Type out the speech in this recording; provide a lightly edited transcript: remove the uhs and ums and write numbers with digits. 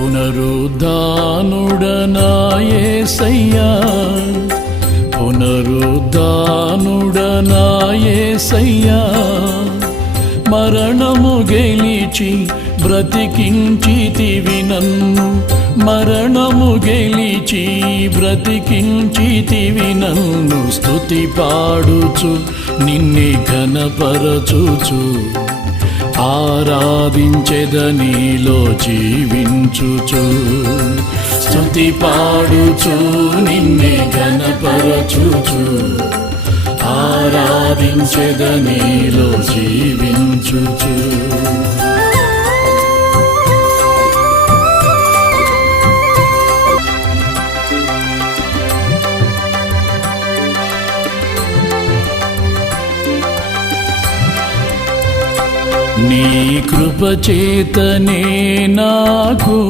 పునరుద్ధానుడనా యేసయ్యా, పునరుద్ధానుడనా యేసయ్యా, మరణము గెలిచి బ్రతికించితివి నన్ను, మరణము గెలిచి బ్రతికించితివి నన్ను. స్తుతి పాడుచు నిన్నే ఘనపరచుచు, ఆరాధించెదనీలో జీవించుచు. స్తుతి పాడుచు నిన్నే ఘనపరచుచు, ఆరాధించెదనీలో జీవించుచు. నీ కృపచేతనే నాకు